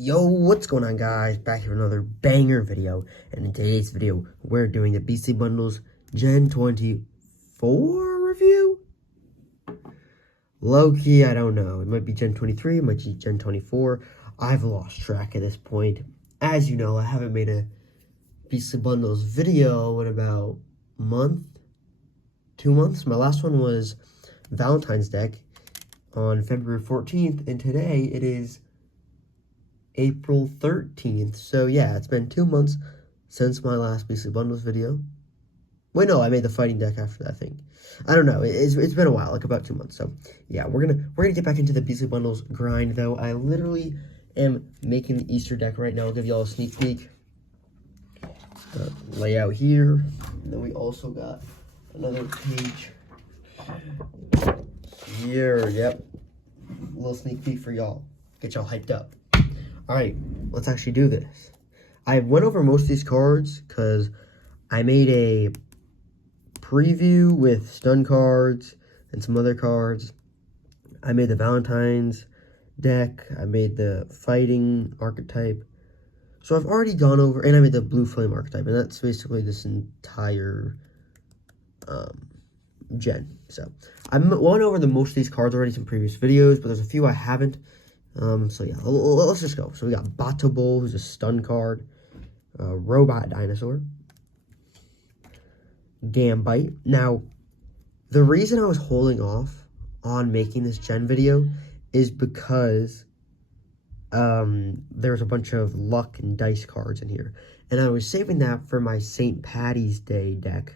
Yo, what's going on, guys? Back here with another banger video, and in today's video we're doing the BC Bundles Gen 24 review. Low-key, I don't know. It might be Gen 23, it might be Gen 24. I've lost track at this point. As you know, I haven't made a BC Bundles video in about a month, 2 months. My last one was Valentine's deck on February 14th, and today it is April 13th. So yeah, it's been 2 months since my last BC Bundles video. Wait, no, I made the fighting deck after that, I think. I don't know. It's been a while, like about 2 months. So yeah, we're gonna get back into the BC Bundles grind though. I literally am making the Easter deck right now. I'll give y'all a sneak peek. Layout here. And then we also got another page here. Yep. A little sneak peek for y'all. Get y'all hyped up. Alright, let's actually do this. I went over most of these cards because I made a preview with stun cards and some other cards. I made the Valentine's deck. I made the fighting archetype. So I've already gone over, and I made the blue flame archetype, and that's basically this entire gen. So I went over most of these cards already in some previous videos, but there's a few I haven't. So yeah, let's just go. So we got Batobol, who's a stun card, Robot Dinosaur, Gambite. Now, the reason I was holding off on making this gen video is because there's a bunch of luck and dice cards in here, and I was saving that for my St. Patty's Day deck.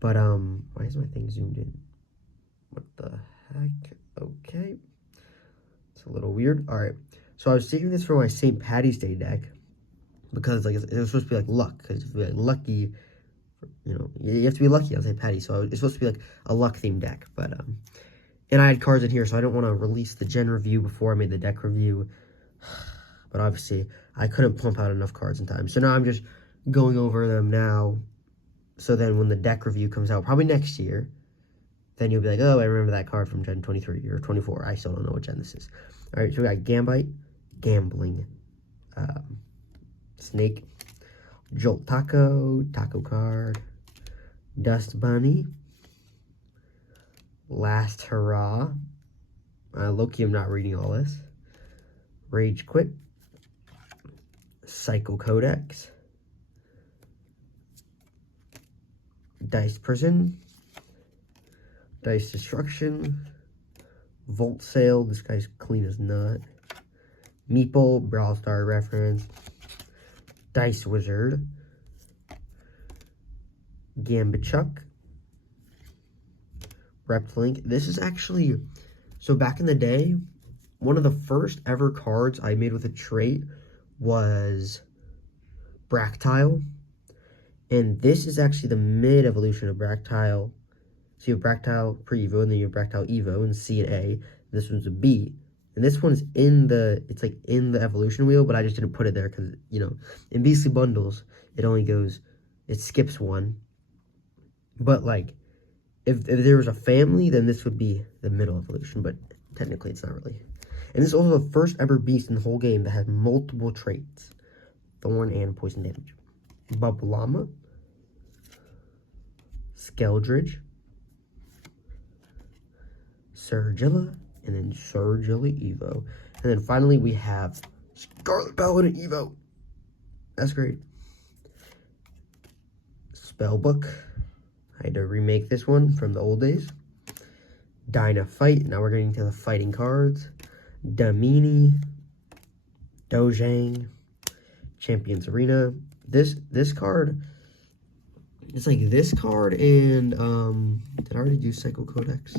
But why is my thing zoomed in? What the heck? Okay. It's a little weird. All right, so I was saving this for my St. Patty's Day deck because like it was supposed to be like luck, because if you're like lucky, you know, you have to be lucky on St. Patty. So it's supposed to be like a luck themed deck. But and I had cards in here, so I don't want to release the gen review before I made the deck review. But obviously, I couldn't pump out enough cards in time, so now I'm just going over them now. So then when the deck review comes out, probably next year, then you'll be like, oh, I remember that card from Gen 23 or 24. I still don't know what gen this is. All right, so we got Gambite, Gambling, Snake, Jolt Taco, Taco card, Dust Bunny, Last Hurrah, Loki, I'm not reading all this, Rage Quit, Psycho Codex, Dice Prison, Dice Destruction, Volt Sale, this guy's clean as nut, Meeple, Brawl Star reference, Dice Wizard, Gambichuck, Reptlink. This is actually, so back in the day, one of the first ever cards I made with a trait was Bractile. And this is actually the mid-evolution of Bractile. So you have Bractile pre-Evo, and then you have Bractile Evo, and C and A. This one's a B. And this one's in the, it's like in the evolution wheel, but I just didn't put it there because, you know, in BC Bundles, it only goes, it skips one. But, like, if there was a family, then this would be the middle evolution, but technically it's not really. And this is also the first ever beast in the whole game that has multiple traits. Thorn and poison damage. Bubblama, Skeldridge, Surgilla, and then Surgilla Evo. And then finally we have Scarlet Paladin Evo. That's great. Spellbook. I had to remake this one from the old days. Dynafight. Now we're getting to the fighting cards. Damini, Dojang, Champions Arena. This card, it's like this card and, did I already do Psycho Codex?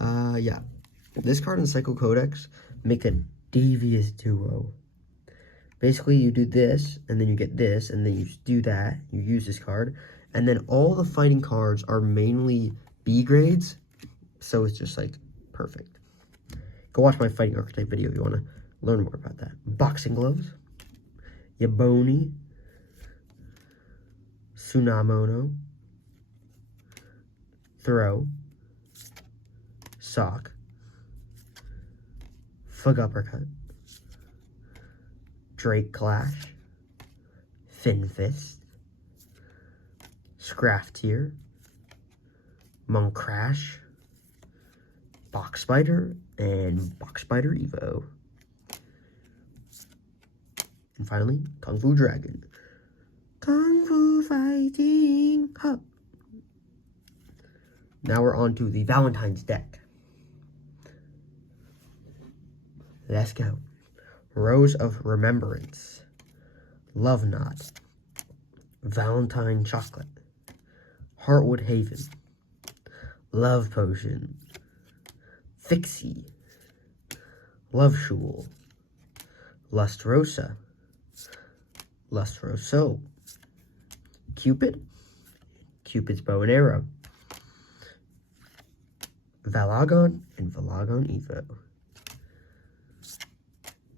Yeah. This card and Psycho Codex make a devious duo. Basically, you do this, and then you get this, and then you do that. You use this card, and then all the fighting cards are mainly B grades, so it's just, like, perfect. Go watch my fighting archetype video if you want to learn more about that. Boxing gloves. Yaboni, Tsunamono, Throw, Sock, Fug Uppercut, Drake Clash, Finfist, Scraftier, Monk Crash, Box Spider, and Box Spider Evo. And finally, Kung Fu Dragon. Kung Fu Fighting! Huh. Now we're on to the Valentine's deck. Let's go. Rose of Remembrance, Love Knot, Valentine Chocolate, Heartwood Haven, Love Potion, Fixie, Love Shul, Lustrosa, Lustroso, Cupid, Cupid's Bow and Arrow, Valagon, and Valagon Evo.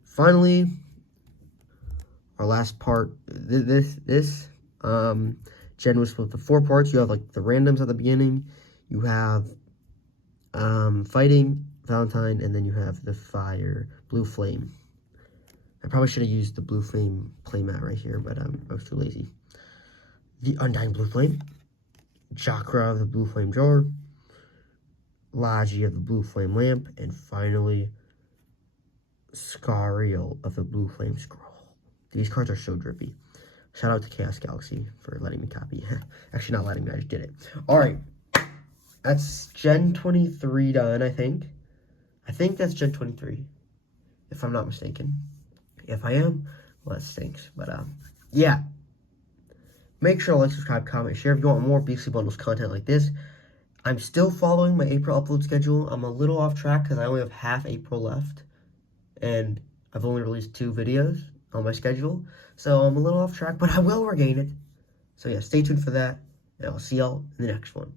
Finally, our last part, this gen was split into 4 parts. You have like the randoms at the beginning, you have fighting, Valentine, and then you have the fire, Blue Flame. I probably should have used the Blue Flame playmat right here, but I was too lazy. The Undying Blue Flame, Chakra of the Blue Flame Jar, Logi of the Blue Flame Lamp, and finally, Scariel of the Blue Flame Scroll. These cards are so drippy. Shout out to Chaos Galaxy for letting me copy. Actually, not letting me, I just did it. Alright. That's Gen 23 done, I think. I think that's Gen 23. If I'm not mistaken. If I am, well, that stinks. But, yeah. Make sure to like, subscribe, comment, share if you want more Beastly Bundles content like this. I'm still following my April upload schedule. I'm a little off track because I only have half April left. And I've only released 2 videos on my schedule. So I'm a little off track, but I will regain it. So yeah, stay tuned for that. And I'll see y'all in the next one.